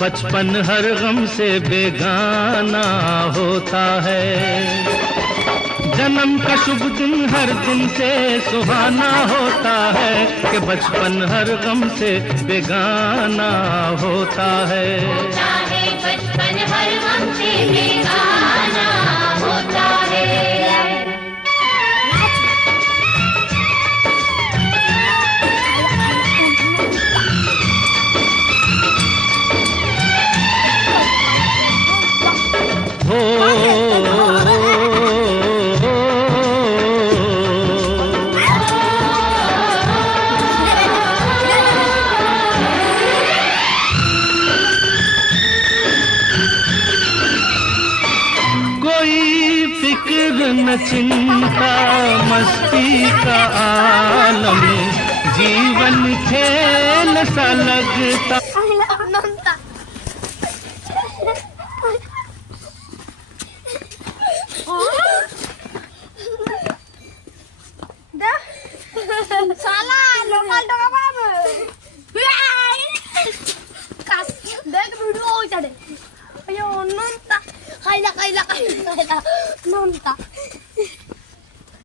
बचपन हर गम से बेगाना होता है। जन्म का शुभ दिन हर दिन से सुहाना होता है कि बचपन हर गम से बेगाना होता है। बचपन हर गम से बेगाना होता है। कोई फिक्र न चिंता मस्ती का आलम, जीवन खेल सा लगता। साला lokal dong apa? Kas, dek video cade. Ayo nonton, kaila nonton.